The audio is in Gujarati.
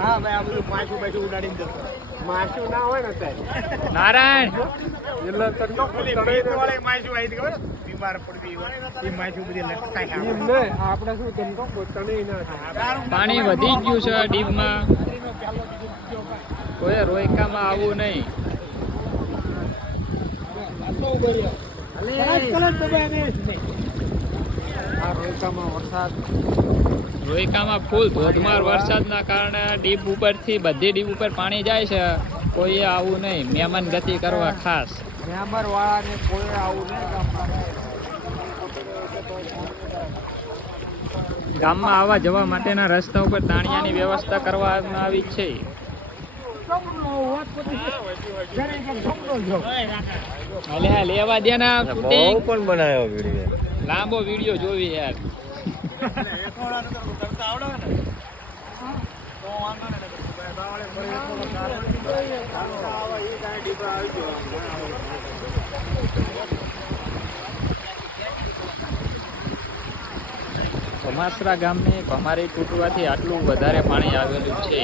હા ભાઈ, આ બધું માછું બાછું ઉડાડીને જતો. માછું ના હોય ને સાહેબ. નારાયણ એટલે માછું આવી ખબર બીમાર પડતી એ માછું બધી લટકાય આપણે શું ધંધો તણે ના થાય. પાણી વધી ગયું છે ડીપમાં. કોઈ રોયકામાં આવવું નહીં. રોયકામાં ફૂલ ધોધમાર વરસાદના કારણે ડીપ ઉપરથી બધી ડીપ ઉપર પાણી જાય છે. કોઈએ આવું નહીં મહેમાન ગતિ કરવા ખાસ. મેમ્બર વાળાને કોઈ આવું નહીં ગામમાં આવવા જવા માટેના રસ્તા ઉપર તાણિયાની વ્યવસ્થા કરવામાં આવી છે. લેવા દે ને પણ બનાવ્યો વિડીયો. લાંબો વિડીયો જોવી યાર. ભમાસરા ગામને ભમારી તૂટવાથી આટલું વધારે પાણી આવેલું છે.